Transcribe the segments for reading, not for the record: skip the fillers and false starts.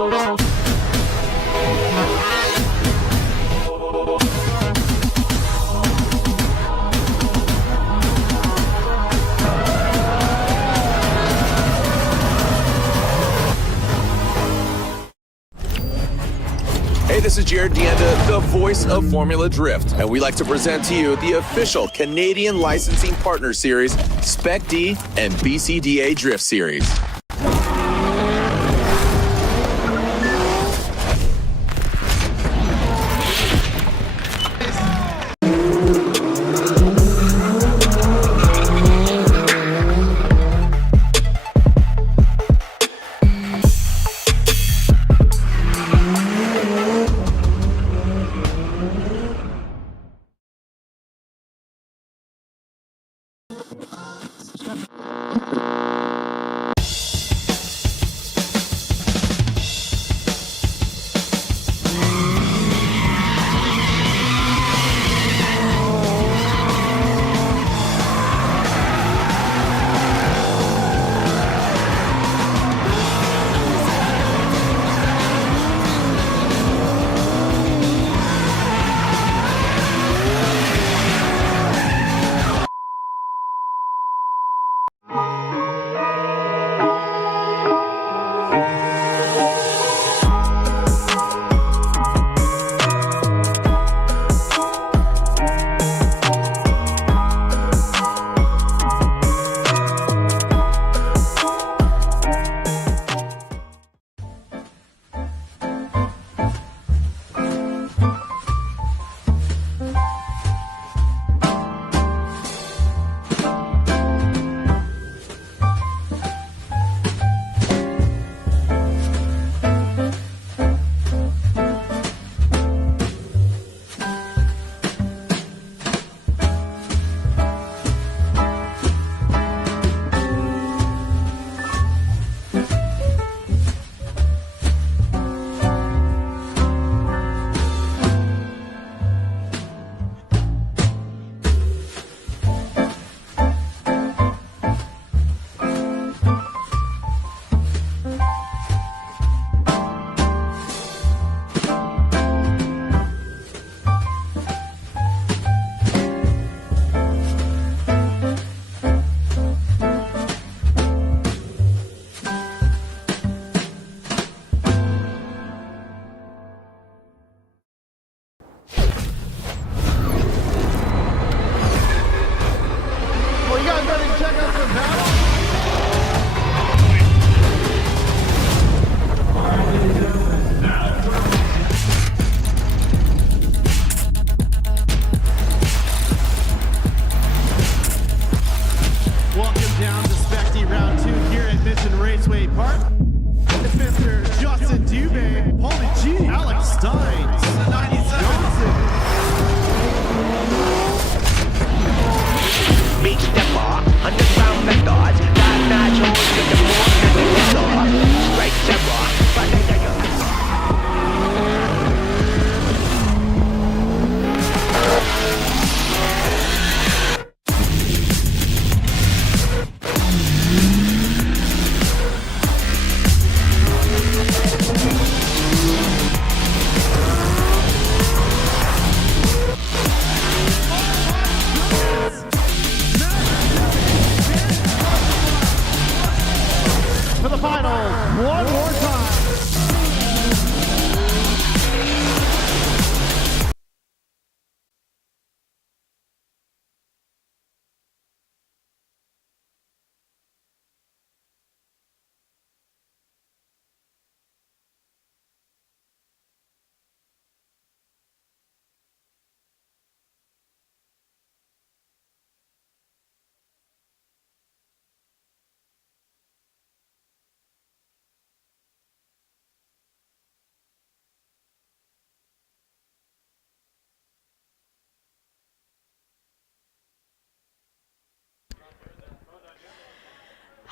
Hey, this is Jared Deanda, the voice of Formula Drift, and we like to present to you the official Canadian Licensing Partner Series, Spec D and BCDA Drift Series.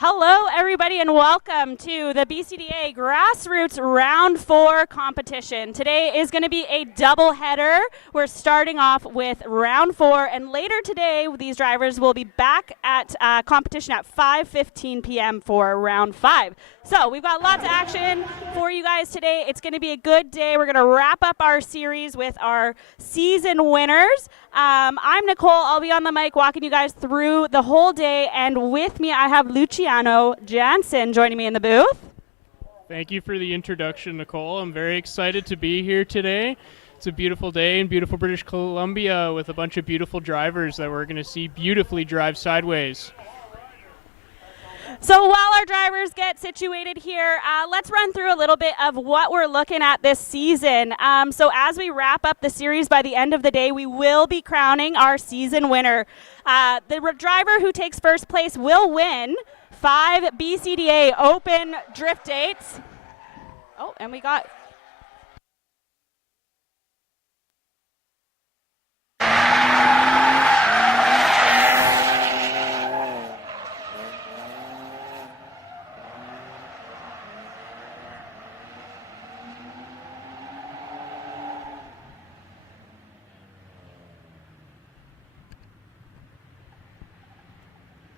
Hello, everybody, and welcome to the BCDA Grassroots Round 4 competition. Today is going to be a doubleheader. We're starting off with Round 4, and later today, these drivers will be back at competition at 5:15 p.m. for Round 5. So we've got lots of action for you guys today. It's going to be a good day. We're going to wrap up our series with our season winners. I'm Nicole. I'll be on the mic walking you guys through the whole day, and with me I have Luciano Jansen joining me in the booth. Thank you for the introduction, Nicole. I'm very excited to be here today. It's a beautiful day in beautiful British Columbia with a bunch of beautiful drivers that we're going to see beautifully drive sideways. So while our drivers get situated here, let's run through a little bit of what we're looking at this season. So as we wrap up the series by the end of the day, we will be crowning our season winner. The driver who takes first place will win 5 BCDA Open drift dates. Oh, and we got...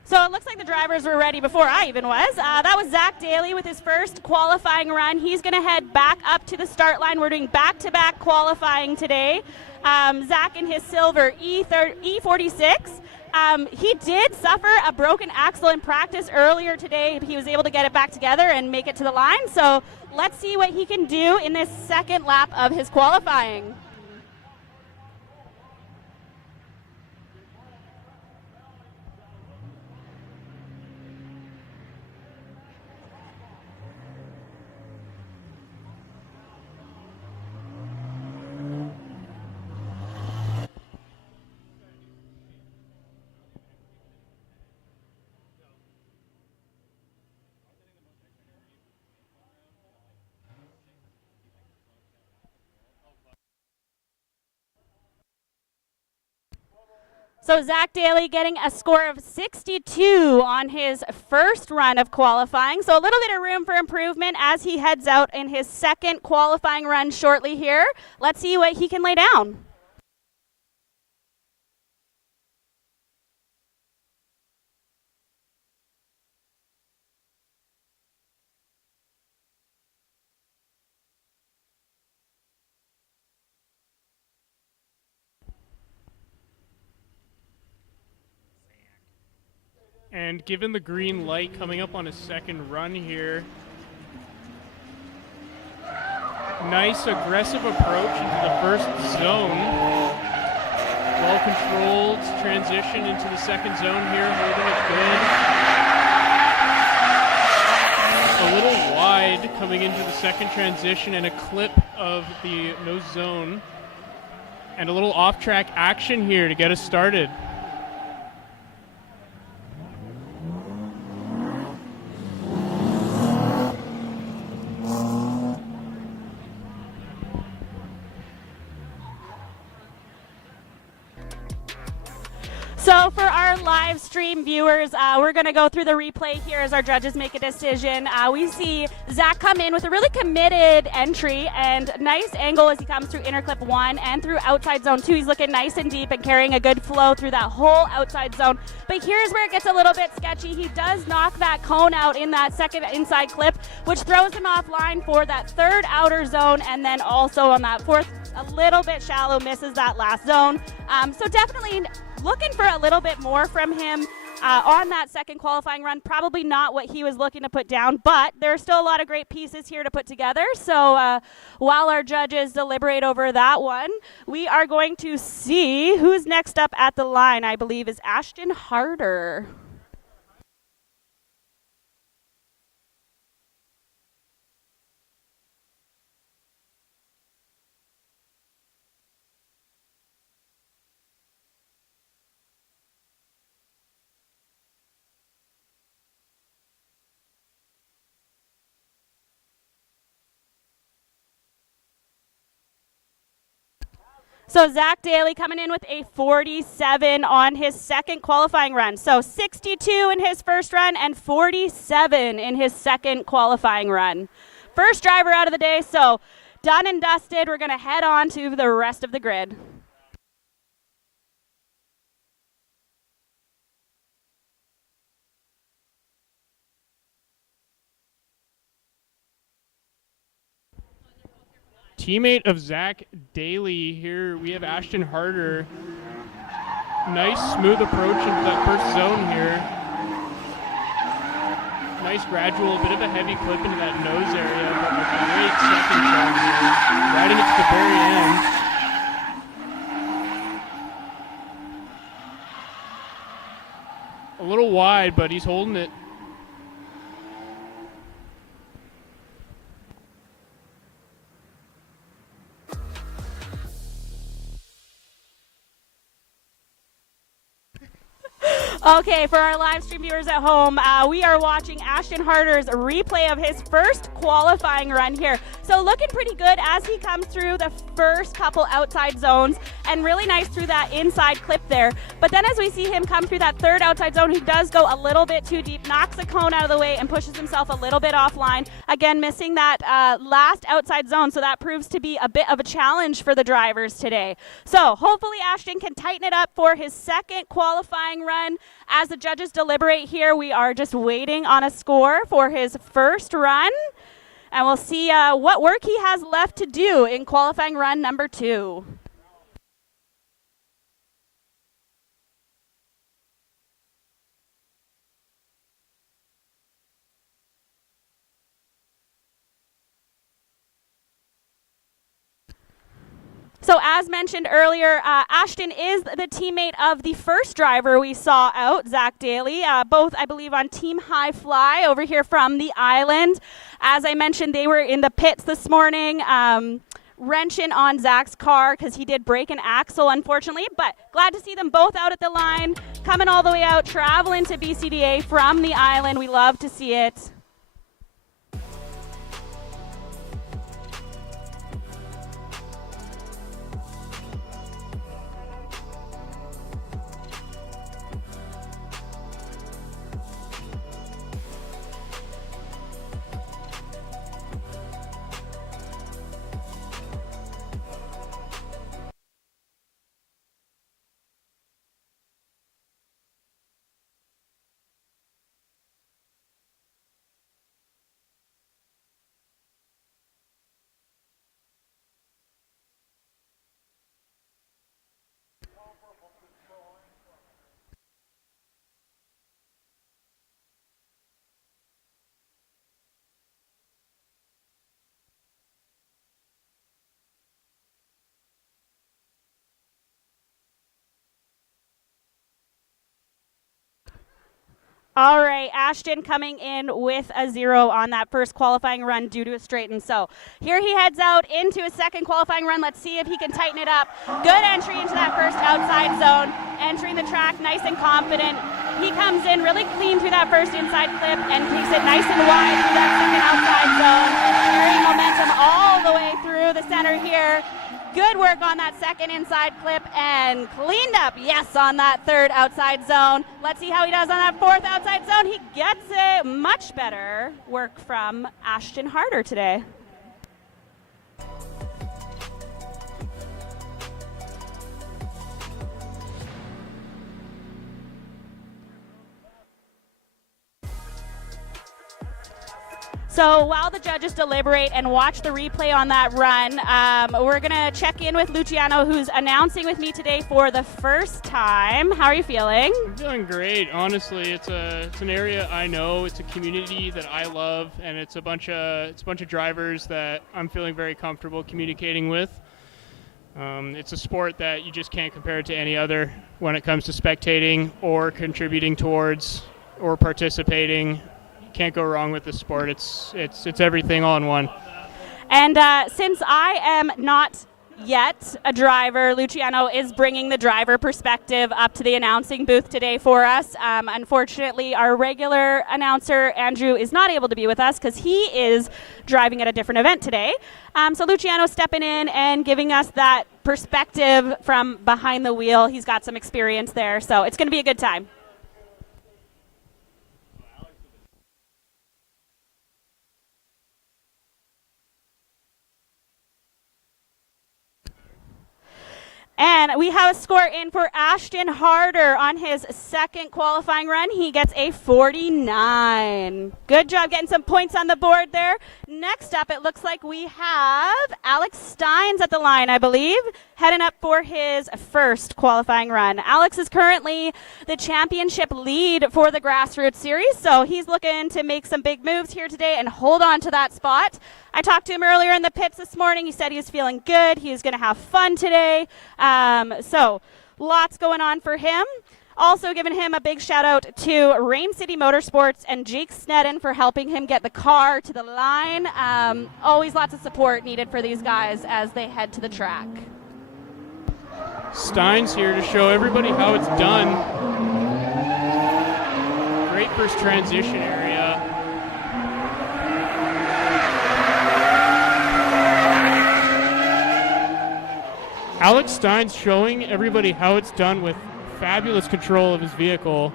So it looks like the drivers were ready before I even was. That was Zach Daly with his first qualifying run. He's going to head back up to the start line. We're doing back-to-back qualifying today. Zach in his silver E46. He did suffer a broken axle in practice earlier today. He was able to get it back together and make it to the line. So let's see what he can do in this second lap of his qualifying. So Zach Daly getting a score of 62 on his first run of qualifying. So a little bit of room for improvement as he heads out in his second qualifying run shortly here. Let's see what he can lay down. And given the green light coming up on his second run here, nice aggressive approach into the first zone. Well-controlled transition into the second zone here, holding it good. A little wide coming into the second transition and a clip of the nose zone. And a little off-track action here to get us started. So for our live stream viewers, we're going to go through the replay here as our judges make a decision. We see Zach come in with a really committed entry and nice angle as he comes through inner clip 1 and through outside zone 2. He's looking nice and deep and carrying a good flow through that whole outside zone. But here's where it gets a little bit sketchy. He does knock that cone out in that second inside clip, which throws him offline for that third outer zone, and then also on that fourth, a little bit shallow, misses that last zone. So definitely looking for a little bit more from him on that second qualifying run. Probably not what he was looking to put down, but there are still a lot of great pieces here to put together. So while our judges deliberate over that one, we are going to see who's next up at the line. I believe is Ashton Harder. So Zach Daly coming in with a 47 on his second qualifying run. So 62 in his first run and 47 in his second qualifying run. First driver out of the day, so done and dusted. We're going to head on to the rest of the grid. Teammate of Zach Daly here, we have Ashton Harder. Nice smooth approach into that first zone here. Nice gradual, bit of a heavy clip into that nose area, but a great second jump here. Riding it to the very end. A little wide, but he's holding it. Okay, for our live stream viewers at home, we are watching Ashton Harder's replay of his first qualifying run here. So looking pretty good as he comes through the first couple outside zones, and really nice through that inside clip there. But then as we see him come through that third outside zone, he does go a little bit too deep, knocks the cone out of the way, and pushes himself a little bit offline. Again, missing that last outside zone, so that proves to be a bit of a challenge for the drivers today. So hopefully Ashton can tighten it up for his second qualifying run. As the judges deliberate here, we are just waiting on a score for his first run, and we'll see what work he has left to do in qualifying run number 2. So as mentioned earlier, Ashton is the teammate of the first driver we saw out, Zach Daly, both, I believe, on Team High Fly over here from the island. As I mentioned, they were in the pits this morning, wrenching on Zach's car because he did break an axle, unfortunately, but glad to see them both out at the line, coming all the way out, traveling to BCDA from the island. We love to see it. All right, Ashton coming in with a 0 on that first qualifying run due to a straighten. So here he heads out into a second qualifying run. Let's see if he can tighten it up. Good entry into that first outside zone, entering the track nice and confident. He comes in really clean through that first inside clip and takes it nice and wide through that second outside zone, carrying momentum all the way through the center here. Good work on that second inside clip and cleaned up, yes, on that third outside zone. Let's see how he does on that fourth outside zone. He gets it. Much better work from Ashton Harder today. So while the judges deliberate and watch the replay on that run, we're going to check in with Luciano, who's announcing with me today for the first time. How are you feeling? I'm feeling great. Honestly, it's an area I know. It's a community that I love, and it's a bunch of drivers that I'm feeling very comfortable communicating with. It's a sport that you just can't compare it to any other when it comes to spectating or contributing towards or participating. Can't go wrong with the sport. It's everything all in one. And since I am not yet a driver. Luciano is bringing the driver perspective up to the announcing booth today for us. Unfortunately, our regular announcer, Andrew, is not able to be with us because he is driving at a different event today. So Luciano stepping in and giving us that perspective from behind the wheel. He's got some experience there, so it's going to be a good time. And we have a score in for Ashton Harder on his second qualifying run. He gets a 49. Good job getting some points on the board there. Next up, it looks like we have Alex Steins at the line, I believe, heading up for his first qualifying run. Alex is currently the championship lead for the Grassroots series, so he's looking to make some big moves here today and hold on to that spot. I talked to him earlier in the pits this morning. He said he was feeling good. He was going to have fun today. So lots going on for him. Also giving him a big shout out to Rain City Motorsports and Jake Sneddon for helping him get the car to the line. Always lots of support needed for these guys as they head to the track. Steins here to show everybody how it's done. Great first transition area. Alex Steins showing everybody how it's done with fabulous control of his vehicle.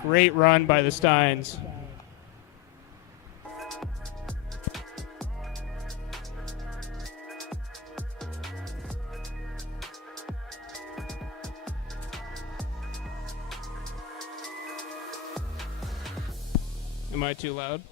Great run by the Steins. Am I too loud?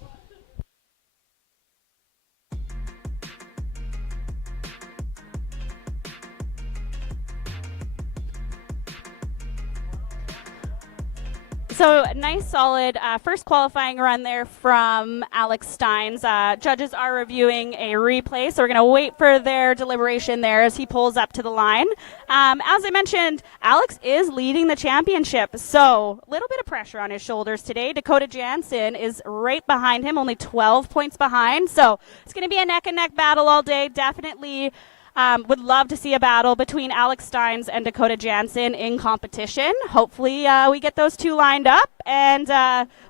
So nice, solid first qualifying run there from Alex Steins. Judges are reviewing a replay, so we're going to wait for their deliberation there as he pulls up to the line. As I mentioned, Alex is leading the championship, so a little bit of pressure on his shoulders today. Dakota Jansen is right behind him, only 12 points behind, so it's going to be a neck-and-neck battle all day. Definitely would love to see a battle between Alex Steins and Dakota Jansen in competition. Hopefully we get those two lined up, and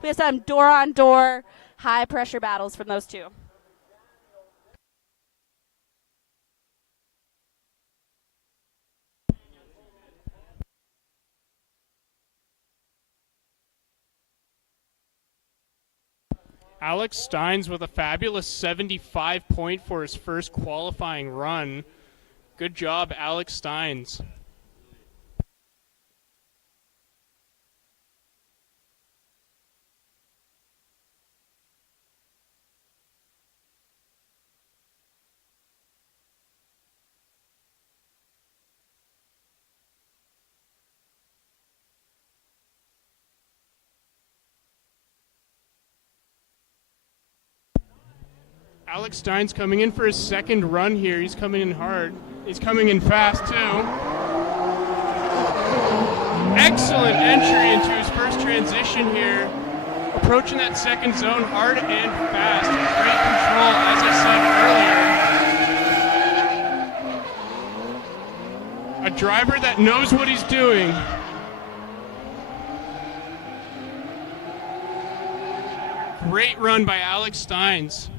we have some door-on-door high-pressure battles from those two. Alex Steins with a fabulous 75 point for his first qualifying run. Good job, Alex Steins. Alex Steins coming in for his second run here. He's coming in hard. He's coming in fast, too. Excellent entry into his first transition here. Approaching that second zone hard and fast. Great control, as I said earlier. A driver that knows what he's doing. Great run by Alex Steins.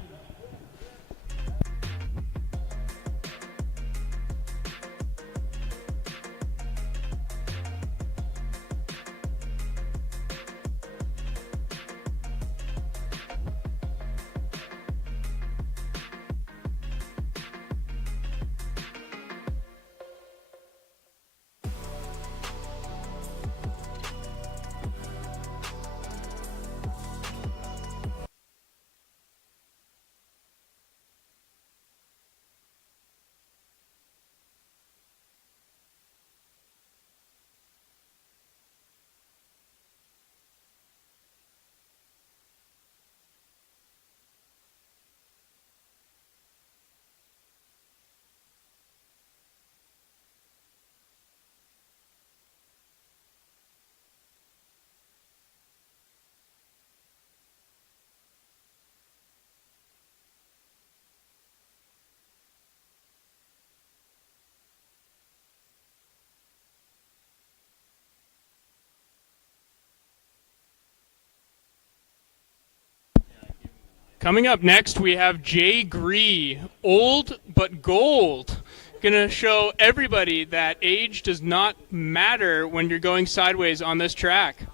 Coming up next, we have Jay Gree, old but gold. Gonna show everybody that age does not matter when you're going sideways on this track.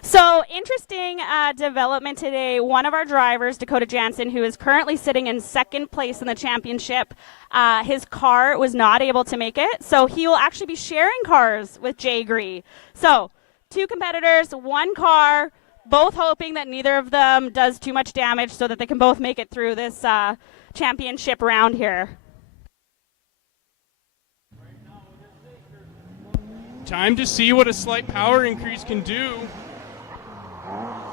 So interesting development today. One of our drivers, Dakota Jansen, who is currently sitting in second place in the championship, his car was not able to make it. So he will actually be sharing cars with Jay Gree. So 2 competitors, 1 car, both hoping that neither of them does too much damage so that they can both make it through this championship round here. Time to see what a slight power increase can do.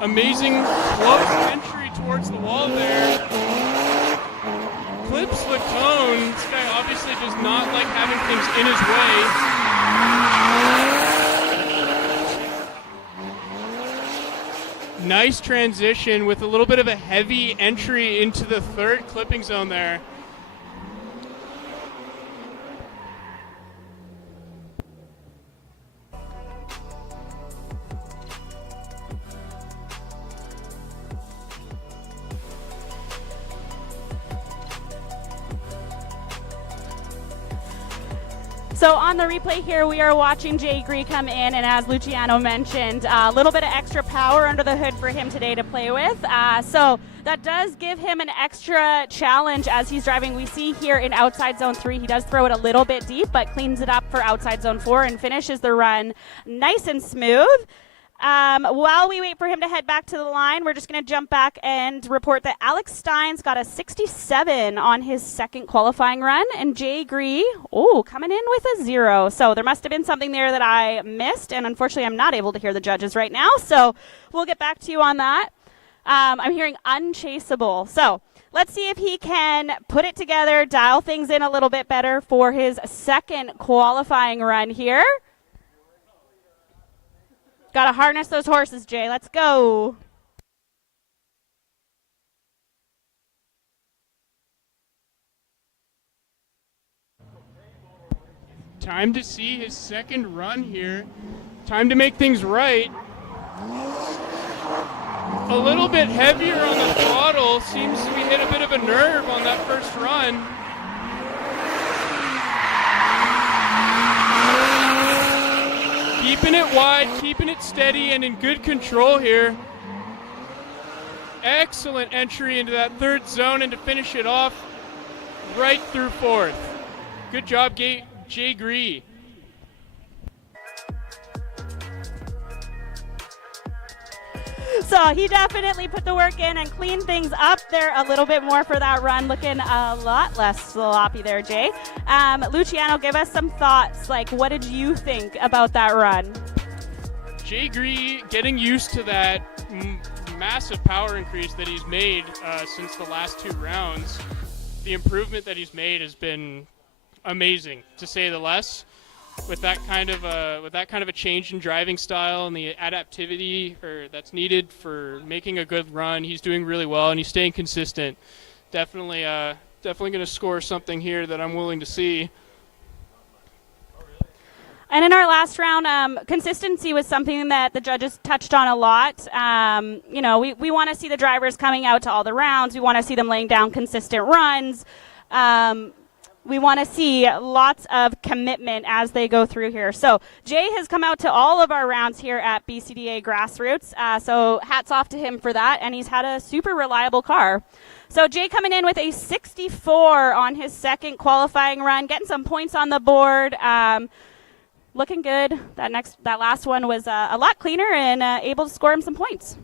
Amazing close entry towards the wall there. Clips the cone. This guy obviously does not like having things in his way. Nice transition with a little bit of a heavy entry into the third clipping zone there. So on the replay here, we are watching Jay Gree come in, and as Luciano mentioned, a little bit of extra power under the hood for him today to play with. So that does give him an extra challenge as he's driving. We see here in outside zone 3, he does throw it a little bit deep, but cleans it up for outside zone 4 and finishes the run nice and smooth. While we wait for him to head back to the line, we're just going to jump back and report that Alex Stein's got a 67 on his second qualifying run, and Jay Gree, coming in with a 0. So there must have been something there that I missed, and unfortunately I'm not able to hear the judges right now, so we'll get back to you on that. I'm hearing unchaseable. So let's see if he can put it together, dial things in a little bit better for his second qualifying run here. Got to harness those horses, Jay. Let's go. Time to see his second run here. Time to make things right. A little bit heavier on the throttle. Seems we hit a bit of a nerve on that first run. Keeping it wide, keeping it steady, and in good control here. Excellent entry into that third zone, and to finish it off right through fourth. Good job, Jay Gree. So he definitely put the work in and cleaned things up there a little bit more for that run, looking a lot less sloppy there, Jay. Luciano, give us some thoughts. Like, what did you think about that run? Jay Gree getting used to that massive power increase that he's made since the last 2 rounds. The improvement that he's made has been amazing, to say the less. With that kind of a change in driving style and the adaptivity that's needed for making a good run, he's doing really well and he's staying consistent. Definitely going to score something here that I'm willing to see. And in our last round, consistency was something that the judges touched on a lot. We want to see the drivers coming out to all the rounds. We want to see them laying down consistent runs. We want to see lots of commitment as they go through here. So Jay has come out to all of our rounds here at BCDA Grassroots. So hats off to him for that. And he's had a super reliable car. So Jay coming in with a 64 on his second qualifying run, getting some points on the board. Looking good. That last one was a lot cleaner and able to score him some points.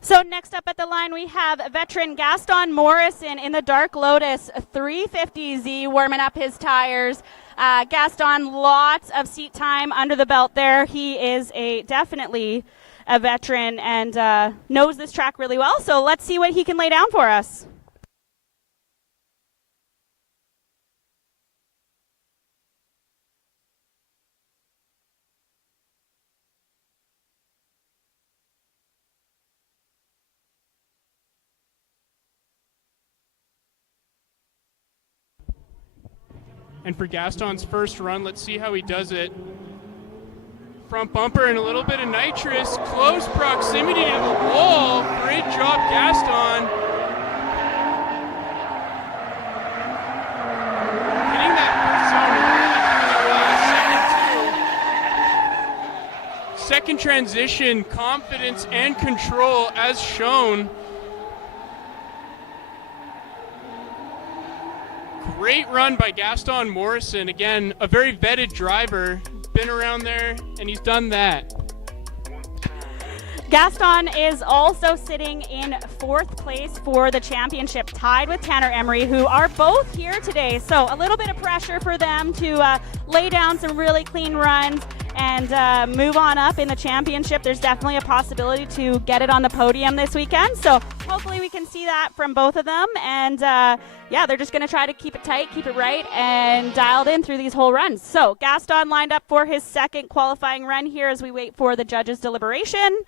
So next up at the line, we have veteran Gaston Morrison in the Dark Lotus 350Z warming up his tires. Gaston, lots of seat time under the belt there. He is definitely a veteran and knows this track really well. So let's see what he can lay down for us. And for Gaston's first run, let's see how he does it. Front bumper and a little bit of nitrous, close proximity to the wall. Great job, Gaston. Hitting that first zone, second transition, confidence and control as shown. Great run by Gaston Morrison. Again, a very vetted driver. Been around there, and he's done that. Gaston is also sitting in 4th place for the championship, tied with Tanner Emery, who are both here today. So a little bit of pressure for them to lay down some really clean runs and move on up in the championship. There's definitely a possibility to get it on the podium this weekend. So hopefully we can see that from both of them. And yeah, they're just going to try to keep it tight, keep it right, and dialed in through these whole runs. So Gaston lined up for his second qualifying run here as we wait for the judges' deliberation.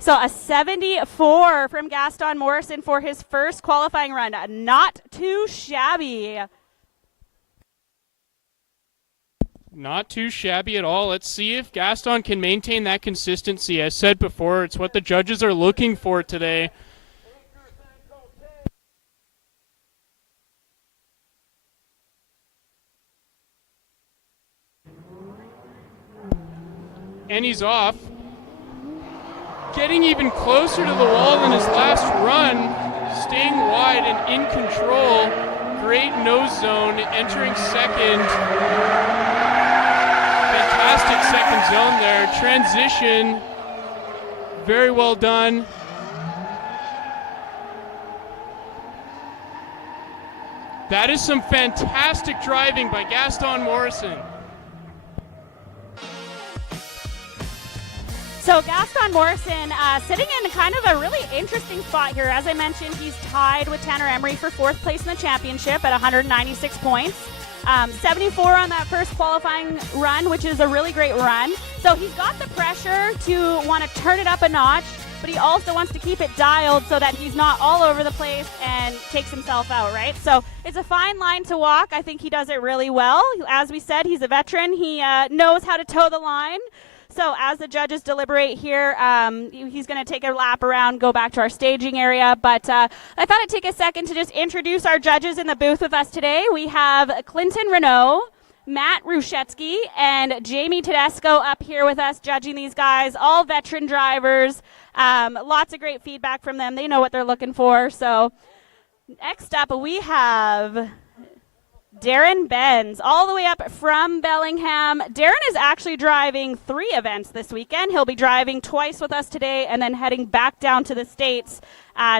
So a 74 from Gaston Morrison for his first qualifying run. Not too shabby. Not too shabby at all. Let's see if Gaston can maintain that consistency. As said before, it's what the judges are looking for today. And he's off. Getting even closer to the wall in his last run, staying wide and in control. Great nose zone, entering second. Fantastic second zone there. Transition, very well done. That is some fantastic driving by Gaston Morrison. So Gaston Morrison sitting in kind of a really interesting spot here. As I mentioned, he's tied with Tanner Emery for 4th place in the championship at 196 points. 74 on that first qualifying run, which is a really great run. So he's got the pressure to want to turn it up a notch, but he also wants to keep it dialed so that he's not all over the place and takes himself out, right? So it's a fine line to walk. I think he does it really well. As we said, he's a veteran. He knows how to toe the line. So as the judges deliberate here, he's going to take a lap around, go back to our staging area. But I thought I'd take a second to just introduce our judges in the booth with us today. We have Clinton Renault, Matt Rushetsky, and Jamie Tedesco up here with us judging these guys, all veteran drivers. Lots of great feedback from them. They know what they're looking for. So next up we have Darren Benz, all the way up from Bellingham. Darren is actually driving 3 events this weekend. He'll be driving twice with us today and then heading back down to the States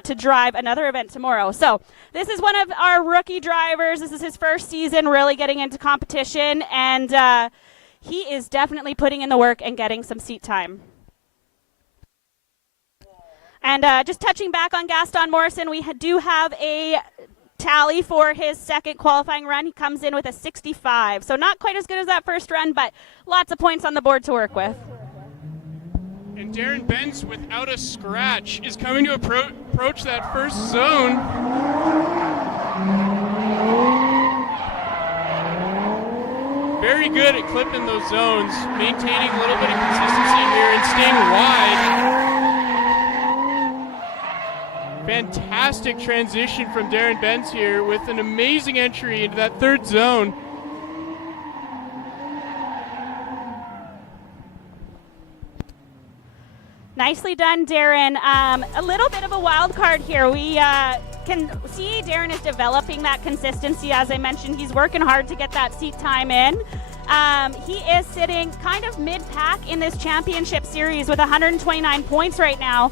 to drive another event tomorrow. So this is one of our rookie drivers. This is his first season really getting into competition, and he is definitely putting in the work and getting some seat time. And just touching back on Gaston Morrison, we do have a tally for his second qualifying run. He comes in with a 65, so not quite as good as that first run, but lots of points on the board to work with. And Darren Benz, without a scratch, is coming to approach that first zone. Very good at clipping those zones, maintaining a little bit of consistency here and staying wide. Fantastic transition from Darren Benz here with an amazing entry into that third zone. Nicely done, Darren. A little bit of a wild card here. We can see Darren is developing that consistency. As I mentioned, he's working hard to get that seat time in. He is sitting kind of mid-pack in this championship series with 129 points right now.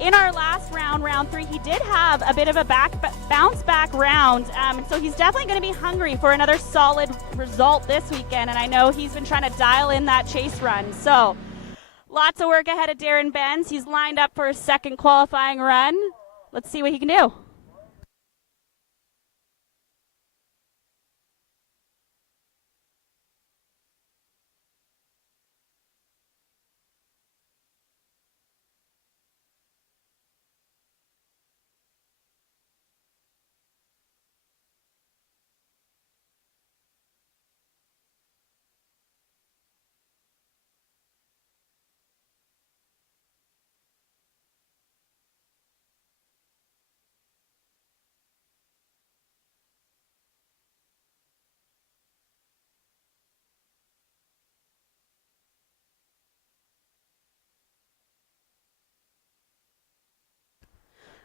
in our last round, round 3, he did have a bit of a bounce back round. So he's definitely going to be hungry for another solid result this weekend. And I know he's been trying to dial in that chase run. So lots of work ahead of Darren Benz. He's lined up for his second qualifying run. Let's see what he can do.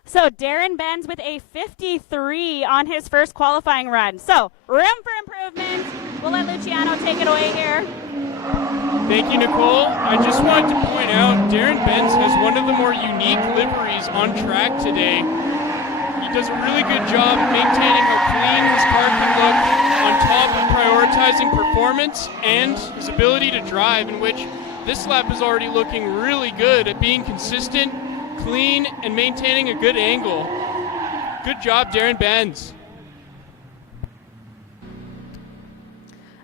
So Darren Benz with a 53 on his first qualifying run. So room for improvement. We'll let Luciano take it away here. Thank you, Nicole. I just wanted to point out Darren Benz has one of the more unique liveries on track today. He does a really good job maintaining how clean his car can look, on top of prioritizing performance and his ability to drive, in which this lap is already looking really good at being consistent, clean, and maintaining a good angle. Good job, Darren Benz.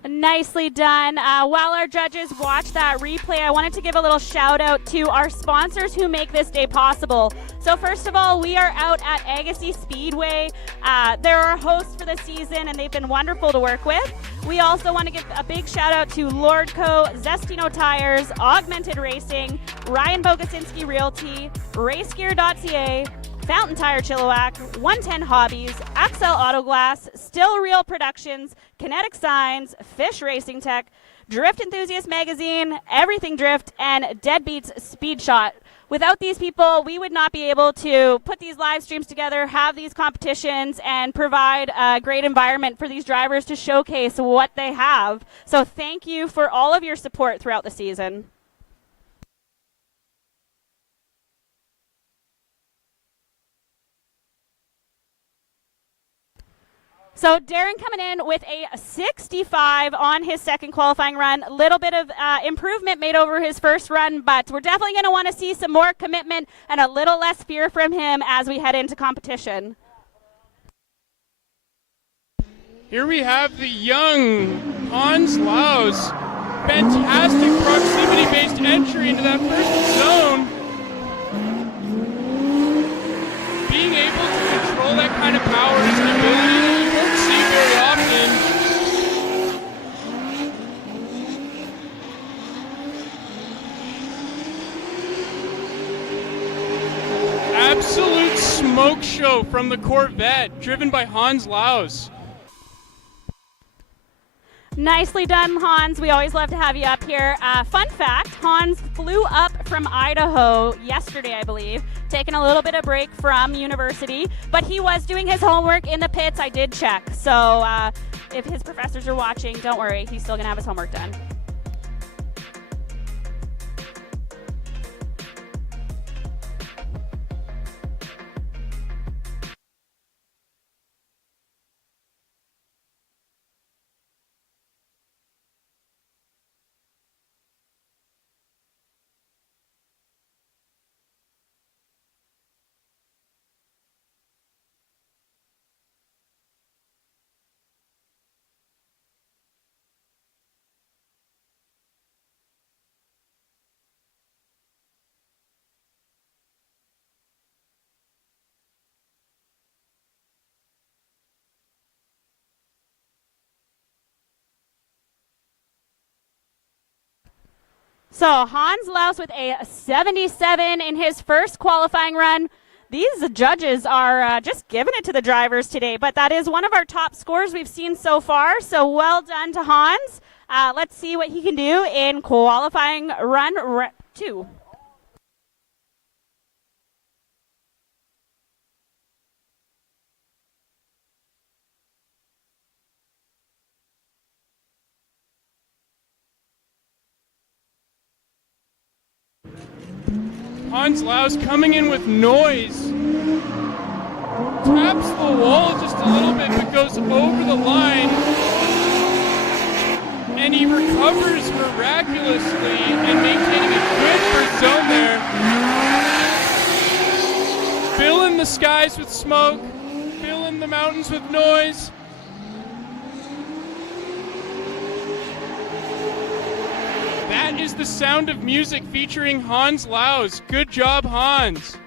Nicely done. While our judges watch that replay, I wanted to give a little shout out to our sponsors who make this day possible. So first of all, we are out at Agassiz Speedway. They're our hosts for the season and they've been wonderful to work with. We also want to give a big shout out to Lordco, Zestino Tires, Augmented Racing, Ryan Bogasinski Realty, RaceGear.ca, Fountain Tire Chilliwack, 110 Hobbies, Axel Autoglass, Still Real Productions, Kinetic Signs, Fish Racing Tech, Drift Enthusiast Magazine, Everything Drift, and Deadbeats Speed Shot. Without these people, we would not be able to put these live streams together, have these competitions, and provide a great environment for these drivers to showcase what they have. So thank you for all of your support throughout the season. So Darren coming in with a 65 on his second qualifying run. A little bit of improvement made over his first run, but we're definitely going to want to see some more commitment and a little less fear from him as we head into competition. Here we have the young Hans Laus. Fantastic proximity-based entry into that first zone. Being able to control that kind of power is an ability that you don't see very often. Absolute smoke show from the Corvette, driven by Hans Laus. Nicely done, Hans. We always love to have you up here. Fun fact, Hans flew up from Idaho yesterday, I believe, taking a little bit of break from university, but he was doing his homework in the pits. I did check. So if his professors are watching, don't worry. He's still going to have his homework done. So Hans Laus with a 77 in his first qualifying run. These judges are just giving it to the drivers today, but that is one of our top scores we've seen so far. So well done to Hans. Let's see what he can do in qualifying run 2. Hans Laus coming in with noise. Taps the wall just a little bit, but goes over the line. And he recovers miraculously and maintaining a good first zone there. Filling the skies with smoke, filling the mountains with noise. That is the sound of music featuring Hans Laus. Good job, Hans.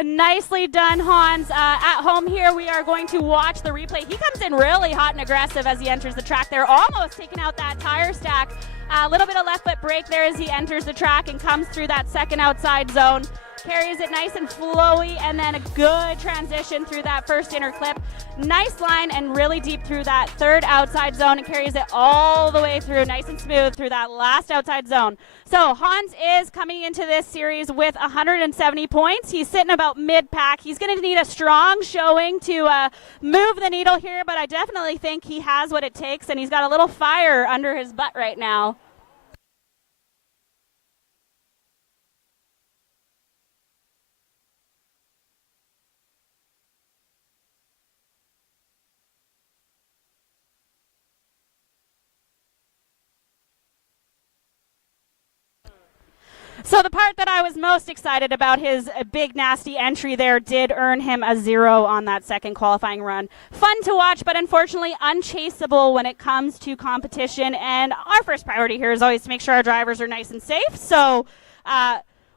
Nicely done, Hans. At home here, we are going to watch the replay. He comes in really hot and aggressive as he enters the track there, almost taking out that tire stack. A little bit of left foot brake there as he enters the track and comes through that second outside zone. Carries it nice and flowy, and then a good transition through that first inner clip. Nice line and really deep through that third outside zone, and carries it all the way through nice and smooth through that last outside zone. So Hans is coming into this series with 170 points. He's sitting about mid-pack. He's going to need a strong showing to move the needle here, but I definitely think he has what it takes, and he's got a little fire under his butt right now. So the part that I was most excited about, his big nasty entry there, did earn him a 0 on that second qualifying run. Fun to watch, but unfortunately unchaseable when it comes to competition. And our first priority here is always to make sure our drivers are nice and safe. So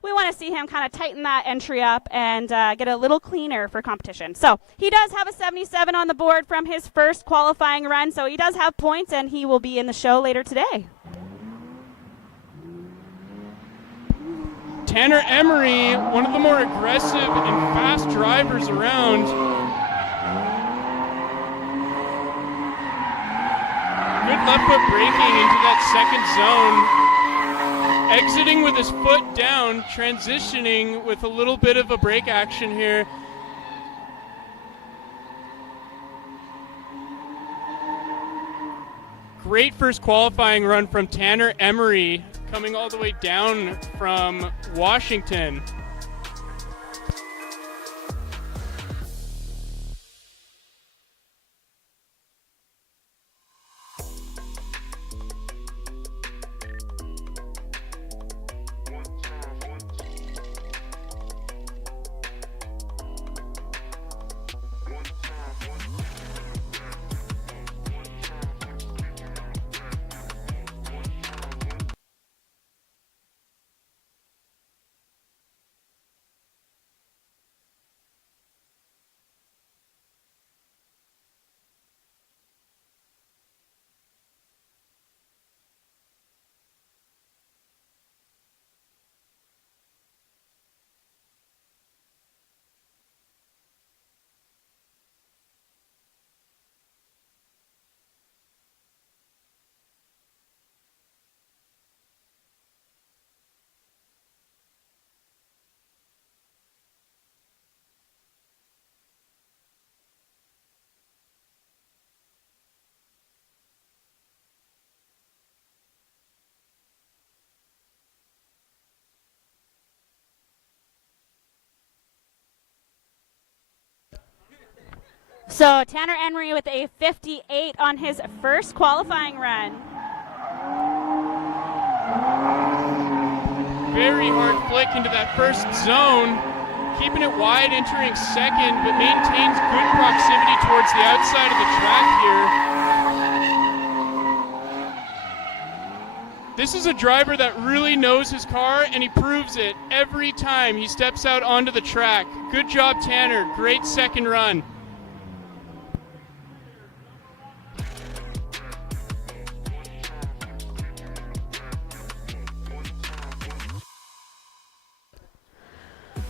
we want to see him kind of tighten that entry up and get a little cleaner for competition. So he does have a 77 on the board from his first qualifying run. So he does have points, and he will be in the show later today. Tanner Emery, one of the more aggressive and fast drivers around. Good left foot braking into that second zone. Exiting with his foot down, transitioning with a little bit of a brake action here. Great first qualifying run from Tanner Emery, coming all the way down from Washington. So Tanner Emery with a 58 on his first qualifying run. Very hard flick into that first zone, keeping it wide entering second, but maintains good proximity towards the outside of the track here. This is a driver that really knows his car, and he proves it every time he steps out onto the track. Good job, Tanner. Great second run.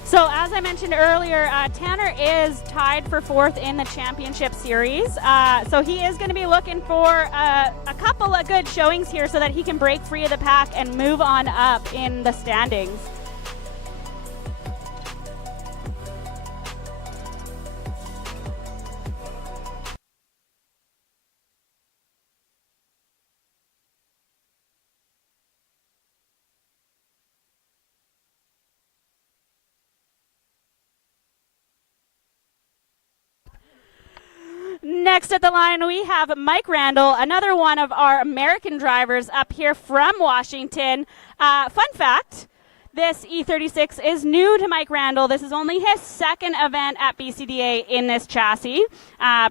So as I mentioned earlier, Tanner is tied for 4th in the championship series. So he is going to be looking for a couple of good showings here so that he can break free of the pack and move on up in the standings. Next at the line, we have Mike Randall, another one of our American drivers up here from Washington. Fun fact, this E36 is new to Mike Randall. This is only his second event at BCDA in this chassis.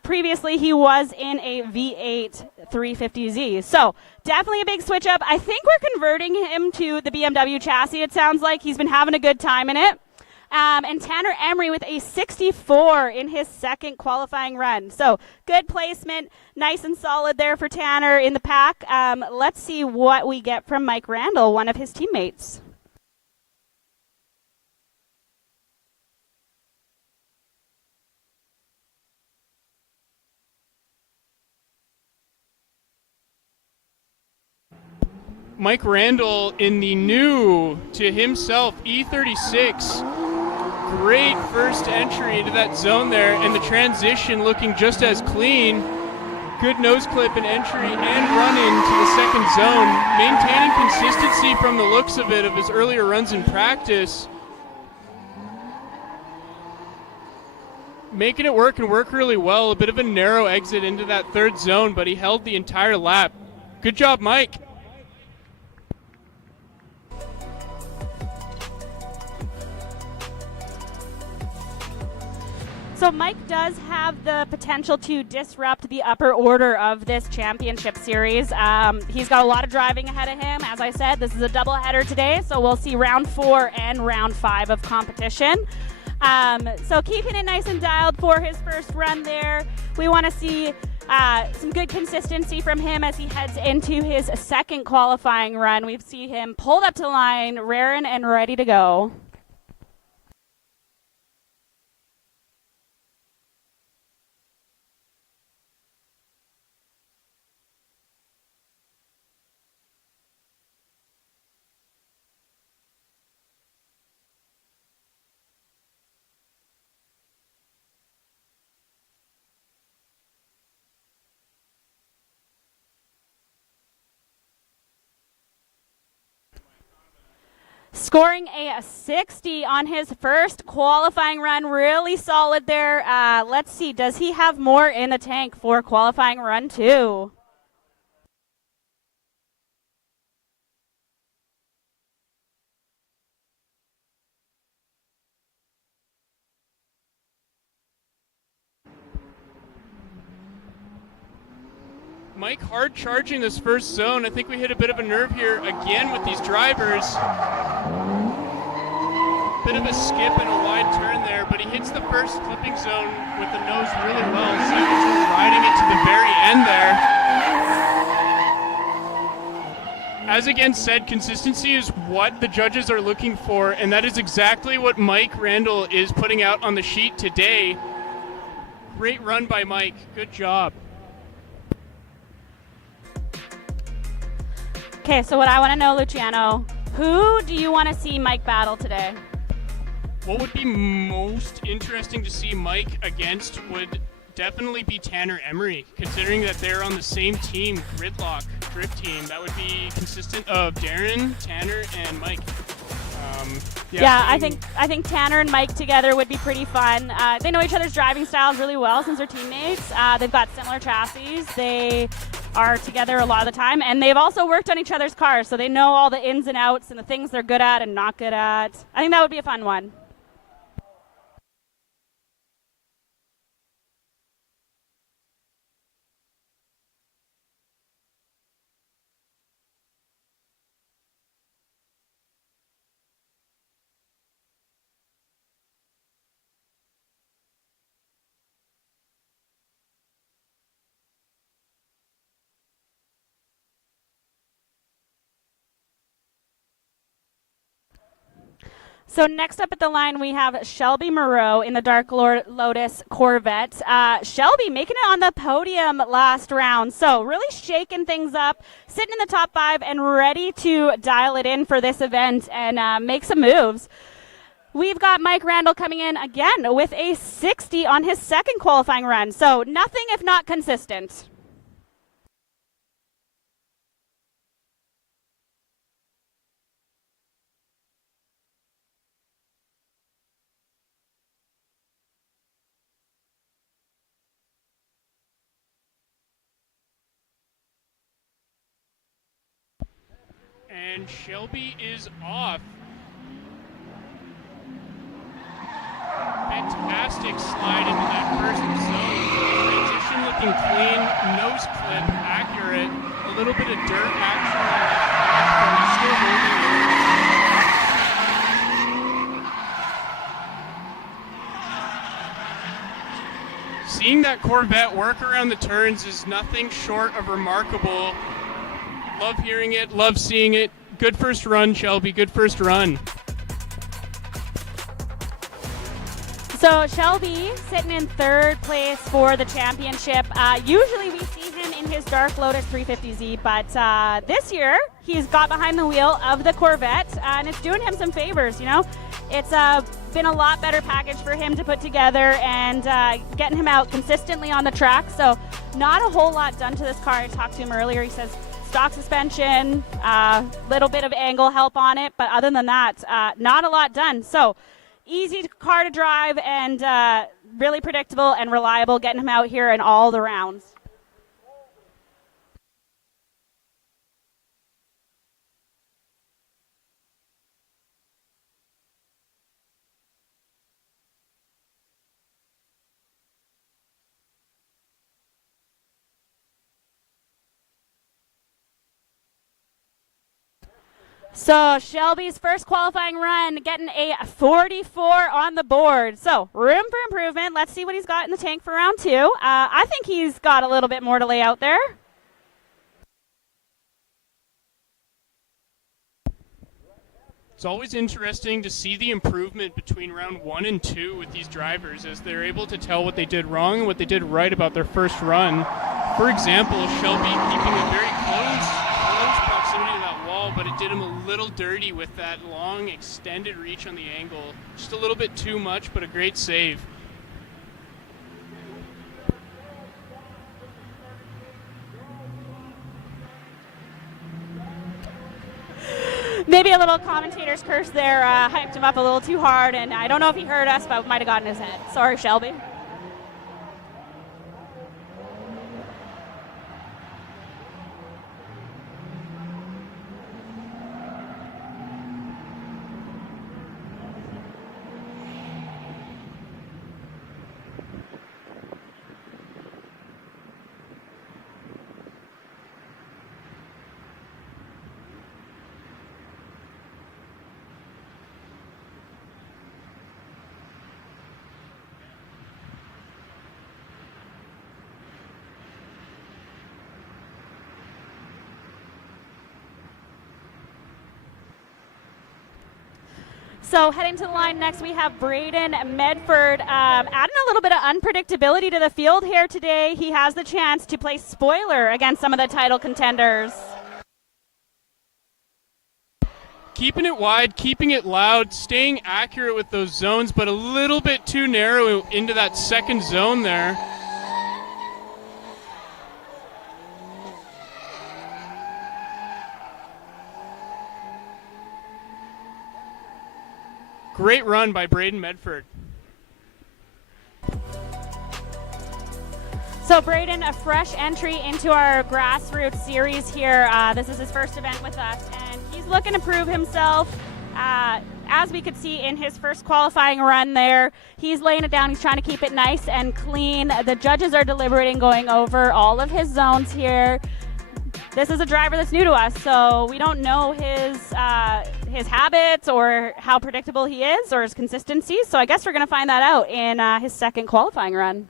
Previously, he was in a V8 350Z. So definitely a big switch up. I think we're converting him to the BMW chassis, it sounds like. He's been having a good time in it. And Tanner Emery with a 64 in his second qualifying run. So good placement, nice and solid there for Tanner in the pack. Let's see what we get from Mike Randall, one of his teammates. Mike Randall in the new to himself E36. Great first entry into that zone there, and the transition looking just as clean. Good nose clip and entry and run into the second zone, maintaining consistency from the looks of it of his earlier runs in practice. Making it work and work really well. A bit of a narrow exit into that third zone, but he held the entire lap. Good job, Mike. So Mike does have the potential to disrupt the upper order of this championship series. He's got a lot of driving ahead of him. As I said, this is a doubleheader today, so we'll see round 4 and round 5 of competition. So keeping it nice and dialed for his first run there. We want to see some good consistency from him as he heads into his second qualifying run. We see him pulled up to the line, raring and ready to go. Scoring a 60 on his first qualifying run. Really solid there. Let's see, does he have more in the tank for qualifying run 2? Mike hard charging this first zone. I think we hit a bit of a nerve here again with these drivers. Bit of a skip and a wide turn there, but he hits the first clipping zone with the nose really well. Second zone riding it to the very end there. As again said, consistency is what the judges are looking for, and that is exactly what Mike Randall is putting out on the sheet today. Great run by Mike. Good job. Okay, so what I want to know, Luciano, who do you want to see Mike battle today? What would be most interesting to see Mike against would definitely be Tanner Emery, considering that they're on the same team, Gridlock Drift Team. That would be consistent of Darren, Tanner, and Mike. I think Tanner and Mike together would be pretty fun. They know each other's driving styles really well since they're teammates. They've got similar chassis. They are together a lot of the time, and they've also worked on each other's cars, so they know all the ins and outs and the things they're good at and not good at. I think that would be a fun one. So next up at the line, we have Shelby Moreau in the Dark Lotus Corvette. Shelby making it on the podium last round. So really shaking things up, sitting in the top 5 and ready to dial it in for this event and make some moves. We've got Mike Randall coming in again with a 60 on his second qualifying run. So nothing if not consistent. and Shelby is off. Fantastic slide into that first zone. Transition looking clean, nose clip accurate, a little bit of dirt action on that, but still holding it. Seeing that Corvette work around the turns is nothing short of remarkable. Love hearing it, love seeing it. Good first run, Shelby, good first run. So Shelby sitting in third place for the championship. Usually we see him in his Dark Lotus 350Z, but this year he's got behind the wheel of the Corvette, and it's doing him some favors, you know. It's been a lot better package for him to put together and getting him out consistently on the track. So not a whole lot done to this car. I talked to him earlier. He says stock suspension, little bit of angle help on it, but other than that, not a lot done. So easy car to drive and really predictable and reliable, getting him out here in all the rounds. So Shelby's first qualifying run, getting a 44 on the board. So room for improvement. Let's see what he's got in the tank for round two. I think he's got a little bit more to lay out there. It's always interesting to see the improvement between round 1 and 2 with these drivers as they're able to tell what they did wrong and what they did right about their first run. For example, Shelby keeping a very close proximity to that wall, but it did him a little dirty with that long extended reach on the angle. Just a little bit too much, but a great save. Maybe a little commentator's curse there, hyped him up a little too hard, and I don't know if he heard us, but might have gotten his head. Sorry, Shelby. So heading to the line next, we have Braden Medford, adding a little bit of unpredictability to the field here today. He has the chance to play spoiler against some of the title contenders. Keeping it wide, keeping it loud, staying accurate with those zones, but a little bit too narrow into that second zone there. Great run by Braden Medford. So Braden, a fresh entry into our Grassroots series here. This is his first event with us, and he's looking to prove himself. As we could see in his first qualifying run there, he's laying it down. He's trying to keep it nice and clean. The judges are deliberating, going over all of his zones here. This is a driver that's new to us, so we don't know his habits or how predictable he is or his consistency. So I guess we're going to find that out in his second qualifying run.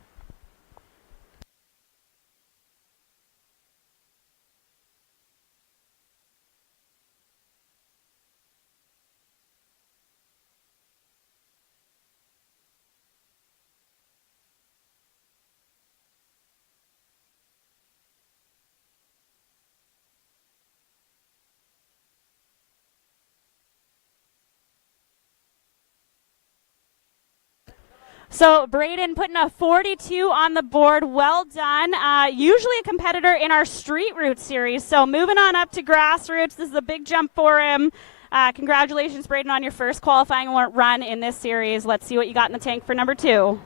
So Braden putting a 42 on the board. Well done. Usually a competitor in our Street Roots series. So moving on up to Grassroots. This is a big jump for him. Congratulations, Braden, on your first qualifying run in this series. Let's see what you got in the tank for number 2.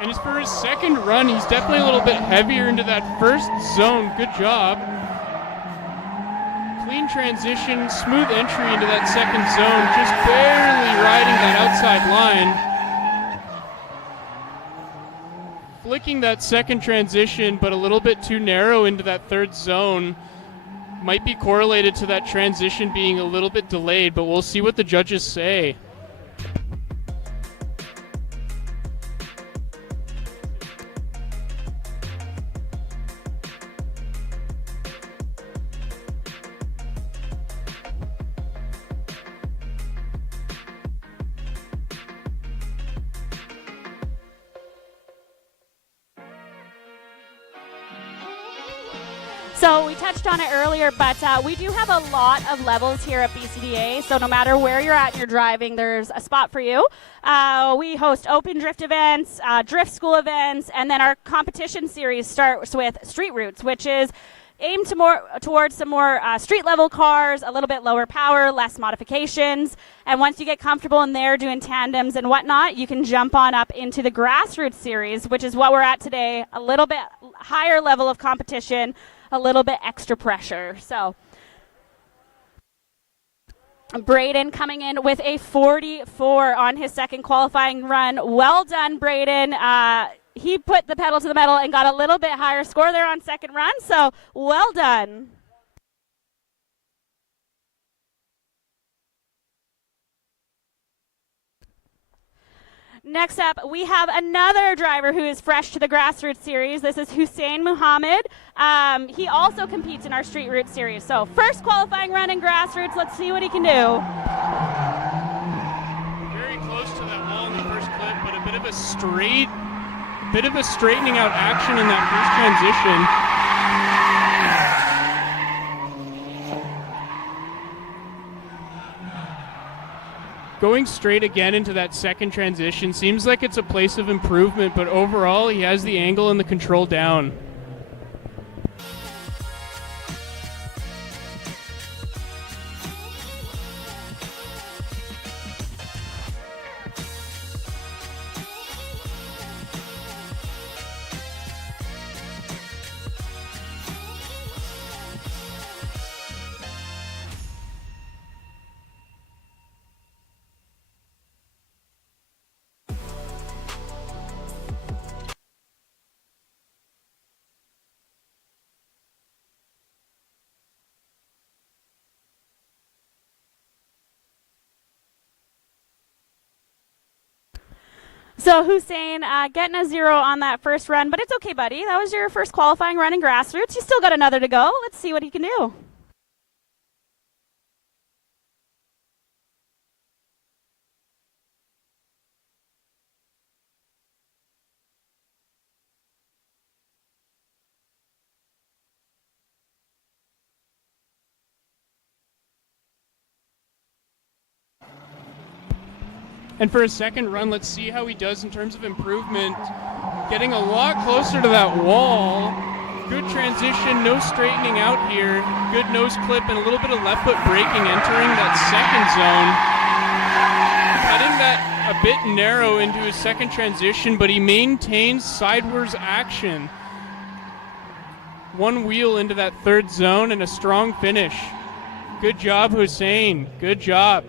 And as for his second run, he's definitely a little bit heavier into that first zone. Good job. transition, smooth entry into that second zone, just barely riding that outside line. Flicking that second transition, but a little bit too narrow into that third zone. Might be correlated to that transition being a little bit delayed, but we'll see what the judges say. So we touched on it earlier, but we do have a lot of levels here at BCDA. So no matter where you're at in your driving, there's a spot for you. We host open drift events, drift school events, and then our competition series starts with Street Roots, which is aimed towards some more street level cars, a little bit lower power, less modifications. And once you get comfortable in there doing tandems and whatnot, you can jump on up into the Grassroots series, which is what we're at today, a little bit higher level of competition, a little bit extra pressure. So Braden coming in with a 44 on his second qualifying run. Well done, Braden. He put the pedal to the metal and got a little bit higher score there on second run, so well done. Next up, we have another driver who is fresh to the Grassroots series. This is Hussein Muhammad. He also competes in our Street Roots series. So first qualifying run in Grassroots. Let's see what he can do. Very close to that wall in the first clip, but a bit of a straightening out action in that first transition. Going straight again into that second transition seems like it's a place of improvement, but overall he has the angle and the control down. So Hussein getting a 0 on that first run, but it's okay, buddy. That was your first qualifying run in Grassroots. You still got another to go. Let's see what he can do. And for a second run, let's see how he does in terms of improvement. Getting a lot closer to that wall. Good transition, no straightening out here. Good nose clip and a little bit of left foot braking entering that second zone. Cutting that a bit narrow into his second transition, but he maintains sideways action. One wheel into that third zone and a strong finish. Good job, Hussein. Good job.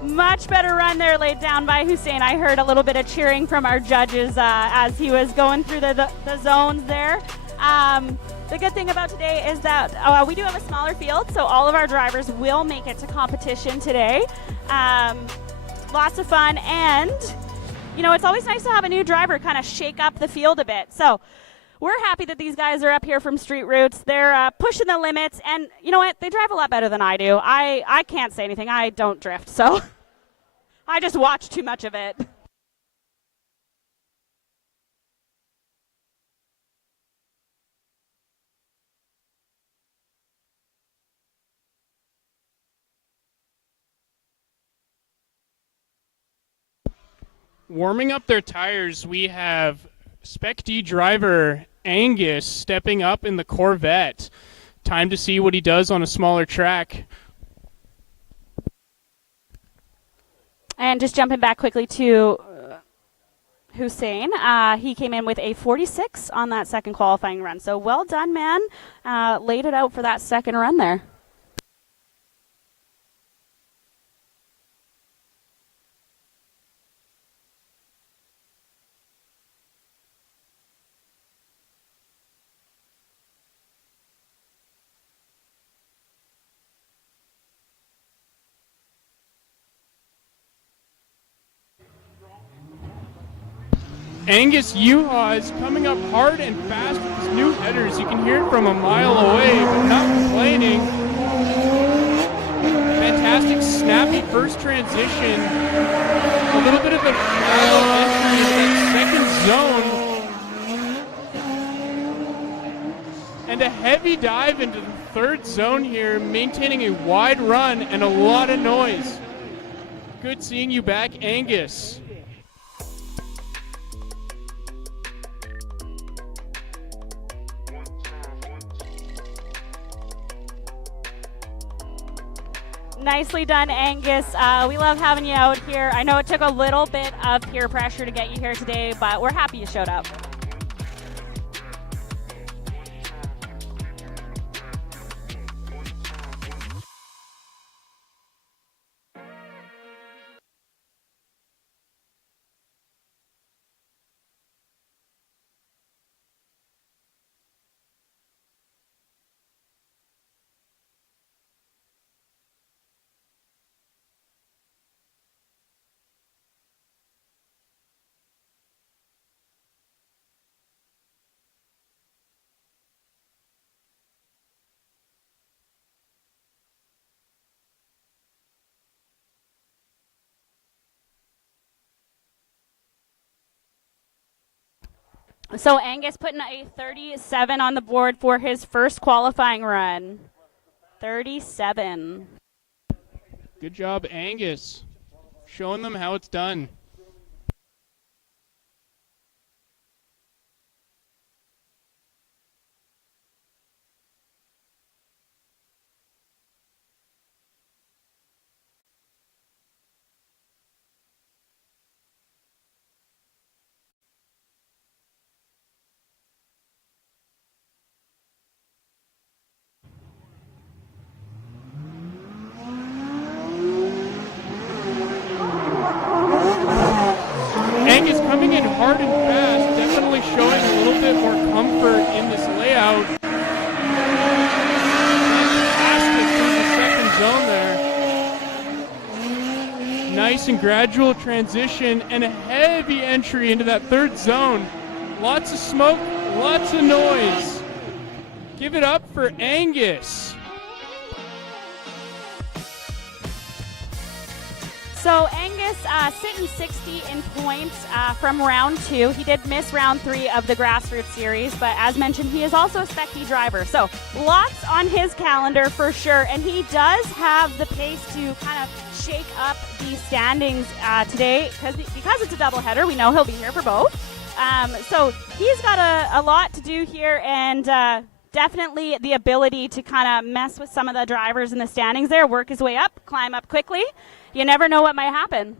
Much better run there laid down by Hussein. I heard a little bit of cheering from our judges as he was going through the zones there. The good thing about today is that we do have a smaller field, so all of our drivers will make it to competition today. Lots of fun, and you know, it's always nice to have a new driver kind of shake up the field a bit. So we're happy that these guys are up here from Street Roots. They're pushing the limits, and you know what? They drive a lot better than I do. I can't say anything. I don't drift, so I just watch too much of it. Warming up their tires, we have Spec D driver Angus stepping up in the Corvette. Time to see what he does on a smaller track. And just jumping back quickly to Hussein. He came in with a 46 on that second qualifying run. So well done, man. Laid it out for that second run there. Angus Yuha is coming up hard and fast with his new headers. You can hear it from a mile away, but not complaining. Fantastic snappy first transition. A little bit of a shallow entry into that second zone. And a heavy dive into the third zone here, maintaining a wide run and a lot of noise. Good seeing you back, Angus. Nicely done, Angus. We love having you out here. I know it took a little bit of peer pressure to get you here today, but we're happy you showed up. So Angus putting a 37 on the board for his first qualifying run. 37. Good job, Angus. Showing them how it's done. Angus coming in hard and fast, definitely showing a little bit more comfort in this layout. Fantastic through the second zone there. Nice and gradual transition and a heavy entry into that third zone. Lots of smoke, lots of noise. Give it up for Angus. So Angus sitting 60 in points from round 2. He did miss round 3 of the Grassroots series, but as mentioned, he is also a Spec D driver. So lots on his calendar for sure, and he does have the pace to kind of shake up the standings today because it's a doubleheader. We know he'll be here for both. So he's got a lot to do here, and definitely the ability to kind of mess with some of the drivers in the standings there, work his way up, climb up quickly. You never know what might happen.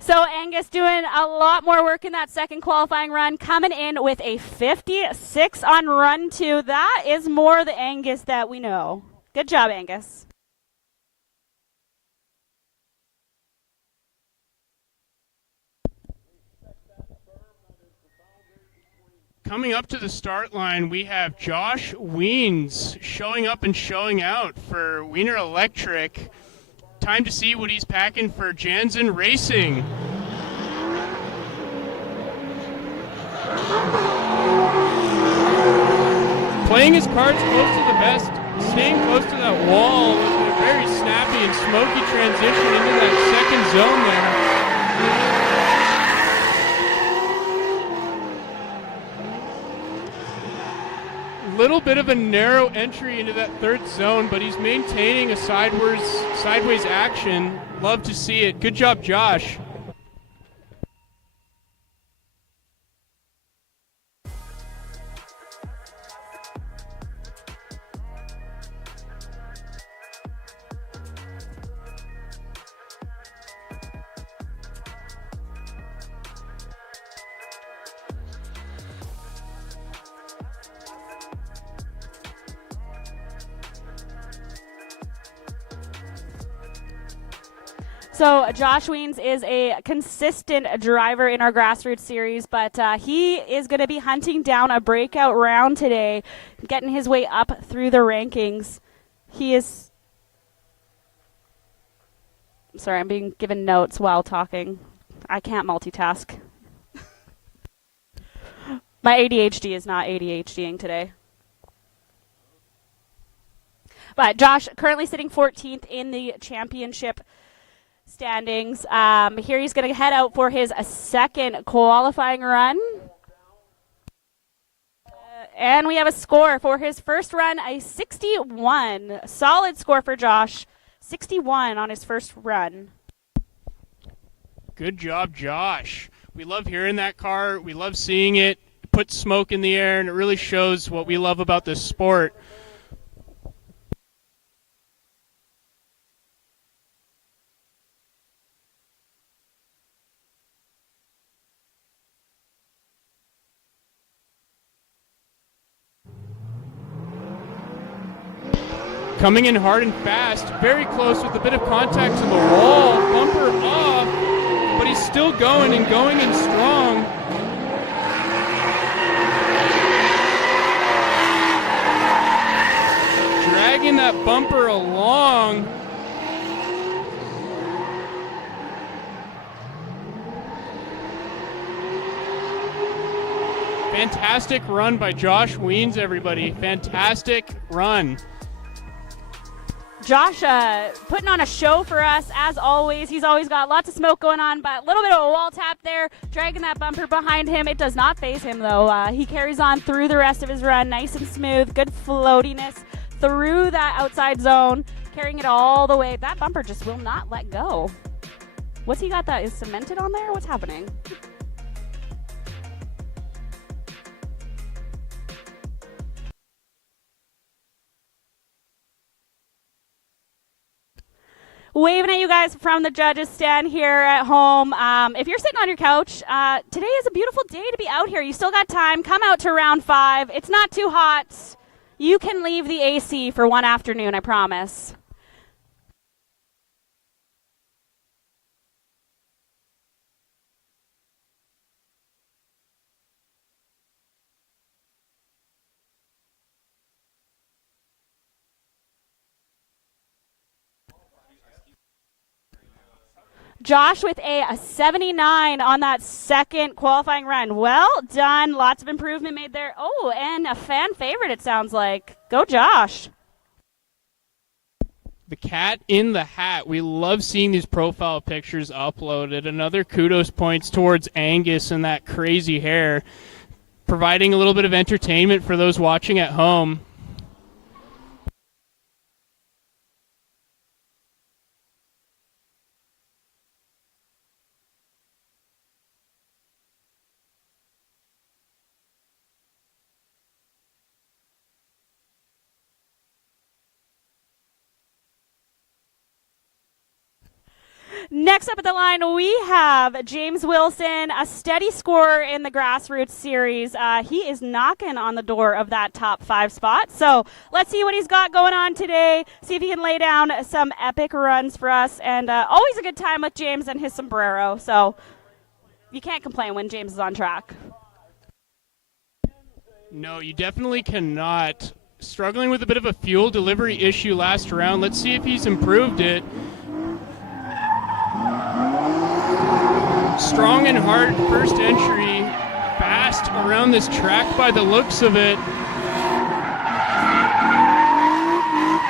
So Angus doing a lot more work in that second qualifying run, coming in with a 56 on run 2. That is more the Angus that we know. Good job, Angus. Coming up to the start line, we have Josh Wiens showing up and showing out for Wiener Electric. Time to see what he's packing for Jansen Racing. Playing his cards close to the vest, staying close to that wall with a very snappy and smoky transition into that second zone there. little bit of a narrow entry into that third zone, but he's maintaining a sideways action. Love to see it. Good job, Josh. So Josh Weens is a consistent driver in our Grassroots series, but he is going to be hunting down a breakout round today, getting his way up through the rankings. He is... Sorry, I'm being given notes while talking. I can't multitask. My ADHD is not ADHDing today. But Josh currently sitting 14th in the championship standings. Here he's going to head out for his second qualifying run. And we have a score for his first run, a 61. Solid score for Josh. 61 on his first run. Good job, Josh. We love hearing that car. We love seeing it. It puts smoke in the air, and it really shows what we love about this sport. Coming in hard and fast, very close with a bit of contact to the wall, bumper off, but he's still going and strong. Dragging that bumper along. Fantastic run by Josh Weens, everybody. Fantastic run. Josh putting on a show for us, as always. He's always got lots of smoke going on, but a little bit of a wall tap there, dragging that bumper behind him. It does not faze him, though. He carries on through the rest of his run, nice and smooth, good floatiness through that outside zone, carrying it all the way. That bumper just will not let go. What's he got that is cemented on there? What's happening? Waving at you guys from the judges stand here at home. If you're sitting on your couch, today is a beautiful day to be out here. You still got time. Come out to round 5. It's not too hot. You can leave the AC for one afternoon, I promise. Josh with a 79 on that second qualifying run. Well done. Lots of improvement made there. Oh, and a fan favorite, it sounds like. Go, Josh. The cat in the hat. We love seeing these profile pictures uploaded. Another kudos points towards Angus and that crazy hair, providing a little bit of entertainment for those watching at home. Next up at the line, we have James Wilson, a steady scorer in the Grassroots series. He is knocking on the door of that top 5 spot. So let's see what he's got going on today, see if he can lay down some epic runs for us. And always a good time with James and his sombrero. So you can't complain when James is on track. No, you definitely cannot. Struggling with a bit of a fuel delivery issue last round. Let's see if he's improved it. Strong and hard first entry, fast around this track by the looks of it.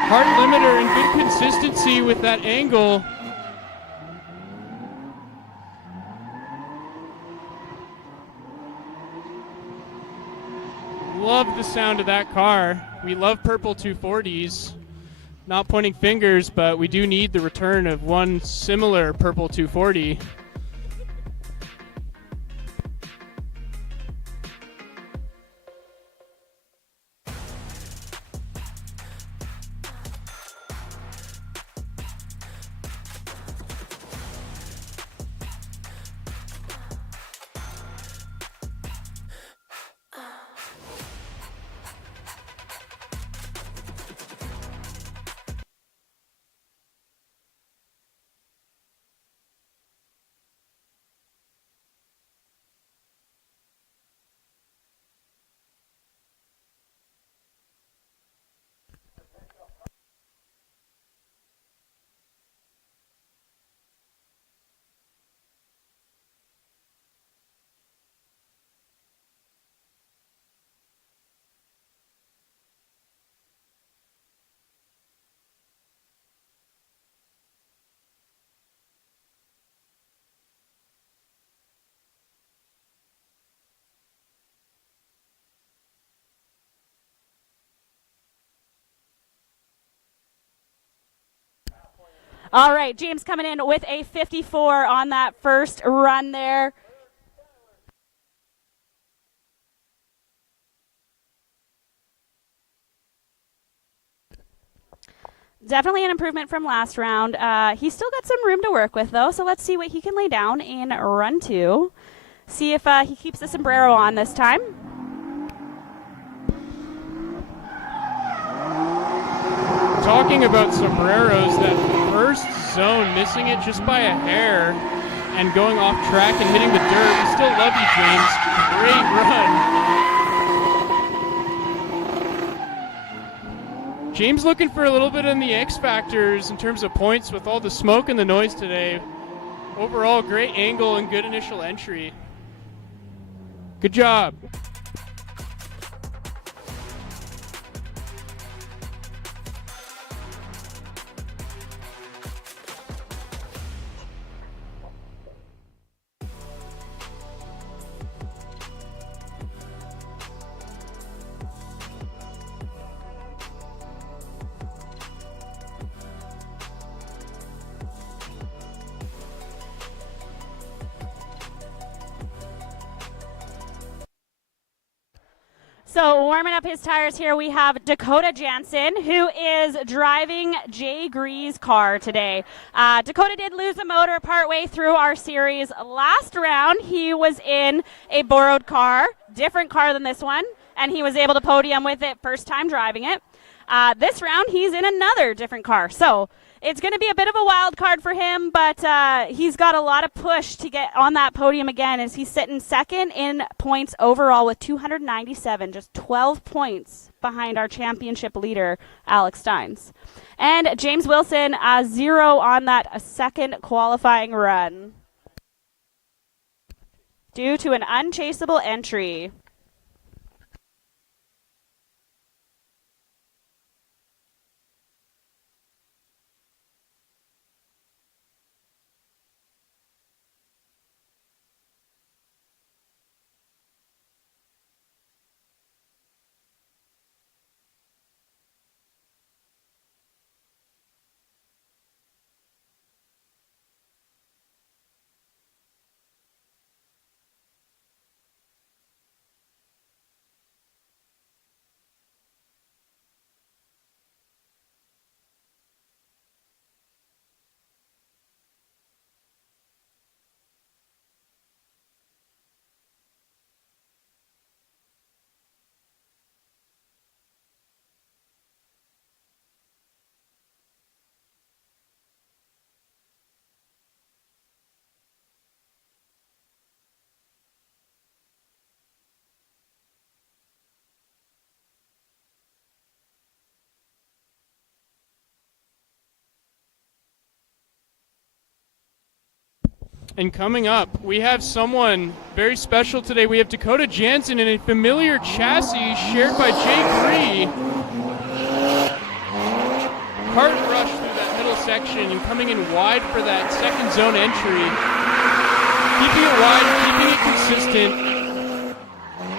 Hard limiter and good consistency with that angle. love the sound of that car. We love purple 240s. Not pointing fingers, but we do need the return of one similar purple 240. All right, James coming in with a 54 on that first run there. Definitely an improvement from last round. He's still got some room to work with, though, so let's see what he can lay down in run 2. See if he keeps the sombrero on this time. Talking about sombreros, that first zone, missing it just by a hair and going off track and hitting the dirt. We still love you, James. Great run. James looking for a little bit in the X factors in terms of points with all the smoke and the noise today. Overall, great angle and good initial entry. Good job. So warming up his tires here, we have Dakota Jansen, who is driving Jay Gree's car today. Dakota did lose a motor partway through our series last round. He was in a borrowed car, different car than this one, and he was able to podium with it first time driving it. This round, he's in another different car. So it's going to be a bit of a wild card for him, but he's got a lot of push to get on that podium again as he's sitting second in points overall with 297, just 12 points behind our championship leader, Alex Steins. And James Wilson, 0 on that second qualifying run due to an unchaseable entry. And coming up, we have someone very special today. We have Dakota Jansen in a familiar chassis shared by Jay Gree. Hard rush through that middle section and coming in wide for that second zone entry. Keeping it wide, keeping it consistent.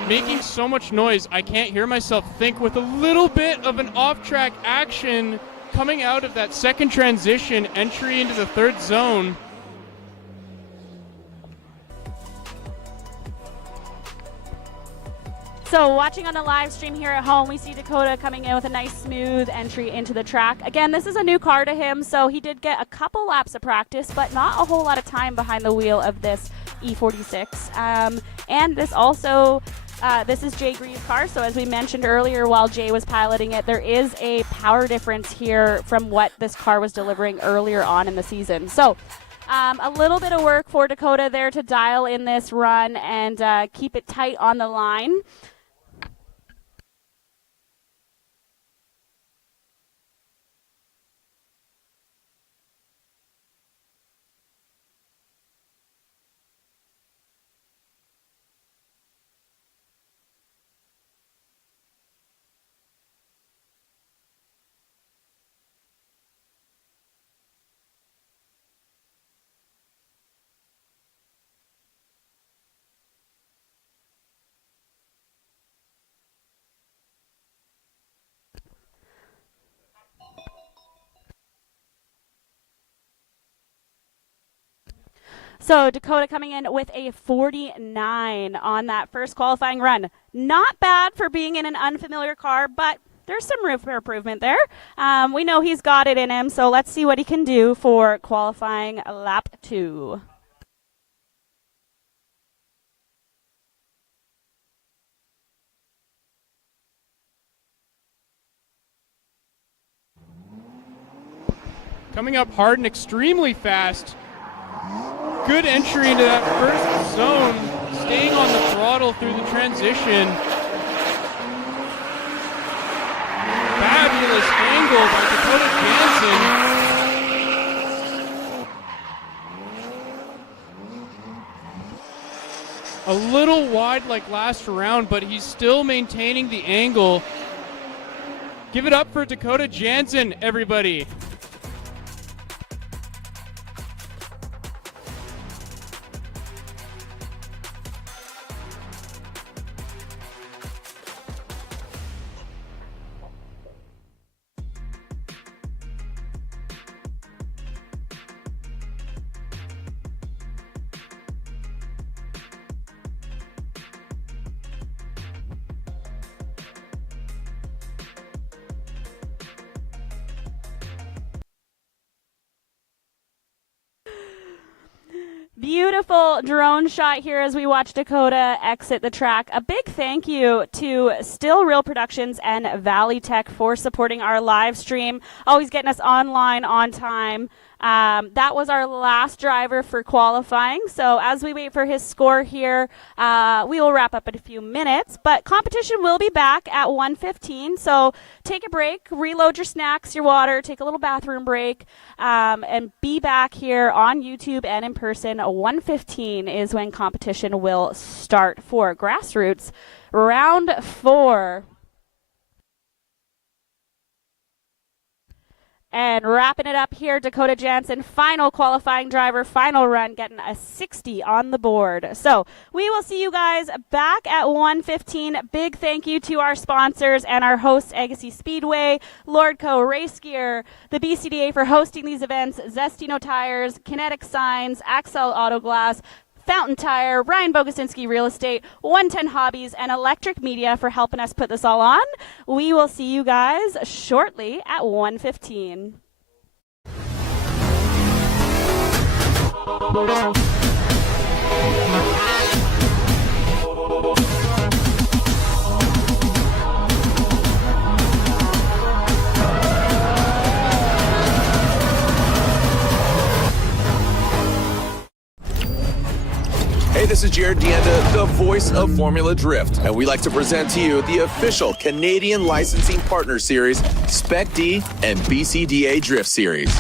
making so much noise I can't hear myself think, with a little bit of an off-track action coming out of that second transition entry into the third zone. So watching on the live stream here at home, we see Dakota coming in with a nice smooth entry into the track. Again, this is a new car to him, so he did get a couple laps of practice, but not a whole lot of time behind the wheel of this E46. And this also, this is Jay Green's car, so as we mentioned earlier while Jay was piloting it, there is a power difference here from what this car was delivering earlier on in the season. So a little bit of work for Dakota there to dial in this run and keep it tight on the line. So Dakota coming in with a 49 on that first qualifying run. Not bad for being in an unfamiliar car, but there's some room for improvement there. We know he's got it in him, so let's see what he can do for qualifying lap 2. Coming up hard and extremely fast. Good entry into that first zone, staying on the throttle through the transition. Fabulous angle by Dakota Jansen. A little wide like last round, but he's still maintaining the angle. Give it up for Dakota Jansen, everybody. Beautiful drone shot here as we watch Dakota exit the track. A big thank you to Still Real Productions and Valley Tech for supporting our live stream, always getting us online on time. That was our last driver for qualifying. So as we wait for his score here, we will wrap up in a few minutes. But competition will be back at 1:15. So take a break, reload your snacks, your water, take a little bathroom break, and be back here on YouTube and in person. 1:15 is when competition will start for Grassroots round 4. And wrapping it up here, Dakota Jansen, final qualifying driver, final run, getting a 60 on the board. So we will see you guys back at 1:15. Big thank you to our sponsors and our hosts, Agassiz Speedway, Lordco Race Gear, the BCDA for hosting these events, Zestino Tires, Kinetic Signs, Axel Auto Glass, Fountain Tire, Ryan Bogosinski Real Estate, 110 Hobbies, and Electric Media for helping us put this all on. We will see you guys shortly at 1:15. Hey, this is Jared Deanda, the voice of Formula Drift, and we like to present to you the official Canadian Licensing Partner Series, Spec D and BCDA Drift Series.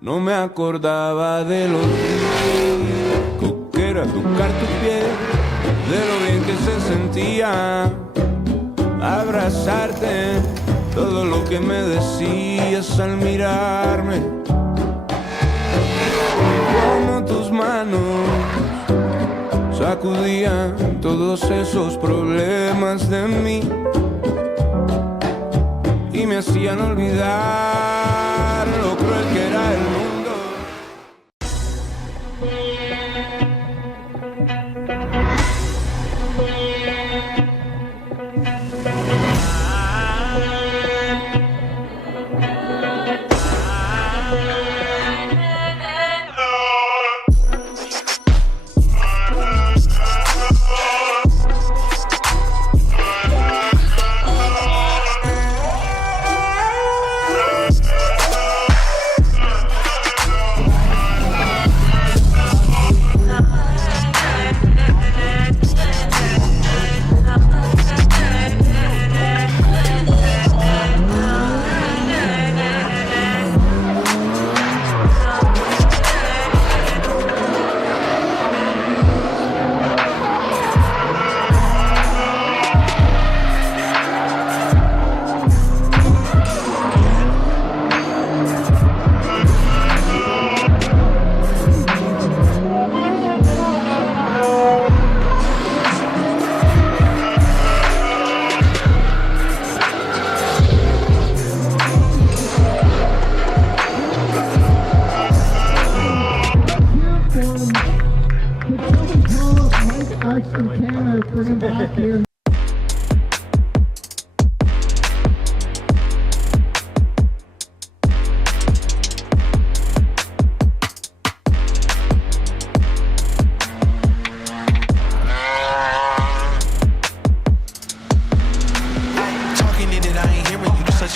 No me acordaba de lo rico que era tocar tu piel, de lo bien que se sentía abrazarte, todo lo que me decías al mirarme, como tus manos sacudían todos esos problemas de mí y me hacían olvidar lo cruel que era el mundo.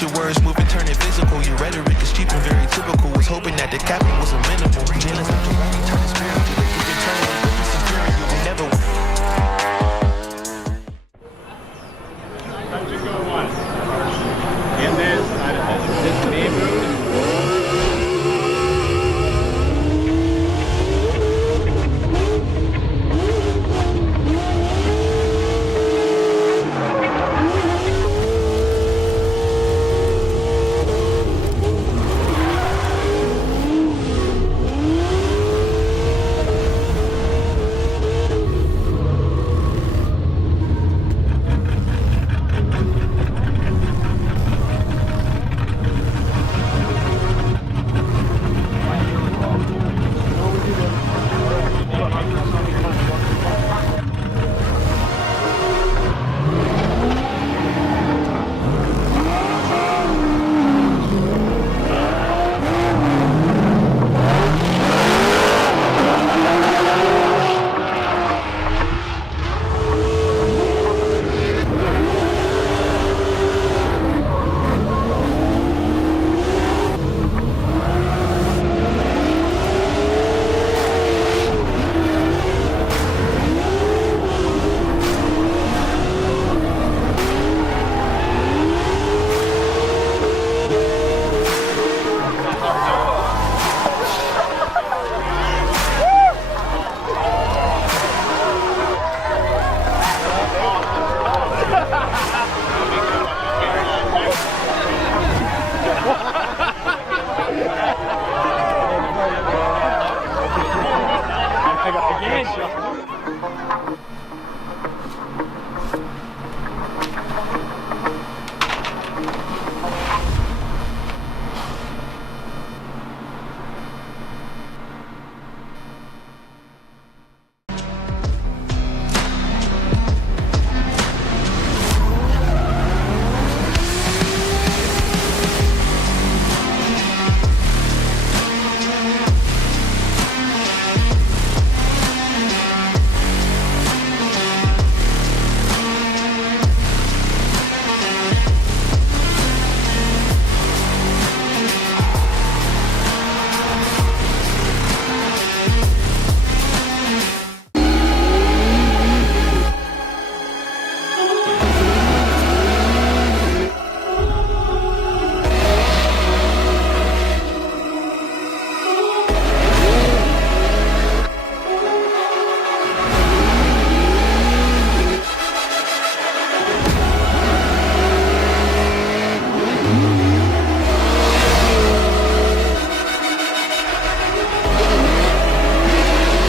Your words moving, turning physical. Your rhetoric is cheap and very typical. Was hoping that the capping was a minimal. Jailing's